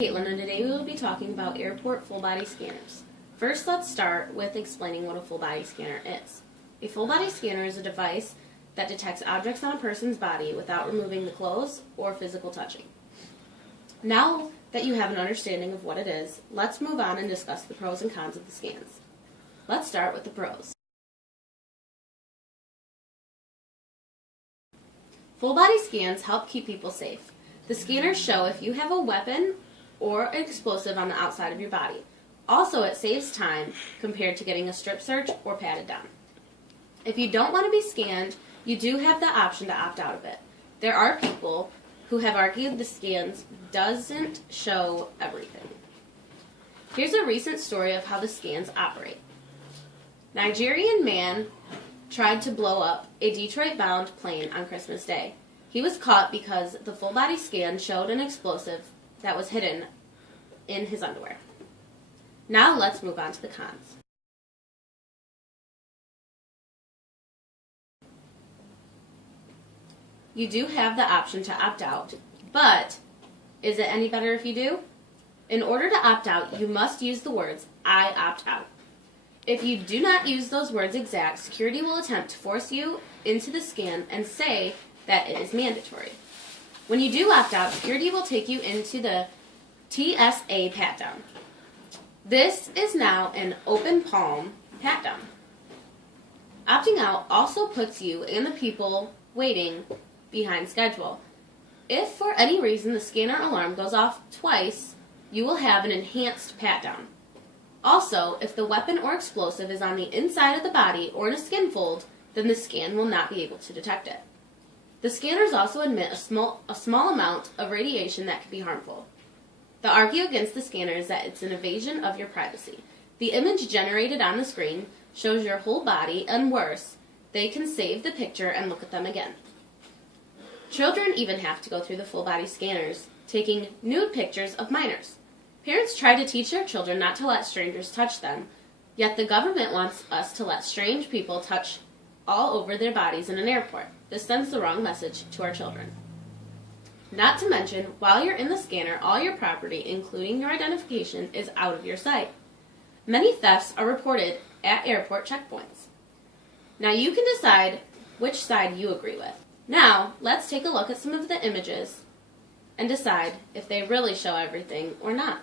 Caitlin, and today we will be talking about airport full-body scanners. First, let's start with explaining what a full-body scanner is. A full-body scanner is a device that detects objects on a person's body without removing the clothes or physical touching. Now that you have an understanding of what it is, let's move on and discuss the pros and cons of the scans. Let's start with the pros. Full-body scans help keep people safe. The scanners show if you have a weapon or an explosive on the outside of your body. Also, it saves time compared to getting a strip search or patted down. If you don't want to be scanned, you do have the option to opt out of it. There are people who have argued the scans doesn't show everything. Here's a recent story of how the scans operate. Nigerian man tried to blow up a Detroit-bound plane on Christmas Day. He was caught because the full-body scan showed an explosive that was hidden in his underwear. Now let's move on to the cons. You do have the option to opt out, but is it any better if you do? In order to opt out, you must use the words, "I opt out." If you do not use those words exact, security will attempt to force you into the scan and say that it is mandatory. When you do opt out, security will take you into the TSA pat-down. This is now an open palm pat-down. Opting out also puts you and the people waiting behind schedule. If for any reason the scanner alarm goes off twice, you will have an enhanced pat-down. Also, if the weapon or explosive is on the inside of the body or in a skin fold, then the scan will not be able to detect it. The scanners also emit a small amount of radiation that can be harmful. The argue against the scanner is that it's an invasion of your privacy. The image generated on the screen shows your whole body, and worse, they can save the picture and look at them again. Children even have to go through the full-body scanners, taking nude pictures of minors. Parents try to teach their children not to let strangers touch them, yet the government wants us to let strange people touch all over their bodies in an airport. This sends the wrong message to our children. Not to mention, while you're in the scanner, all your property, including your identification, is out of your sight. Many thefts are reported at airport checkpoints. Now you can decide which side you agree with. Now, let's take a look at some of the images and decide if they really show everything or not.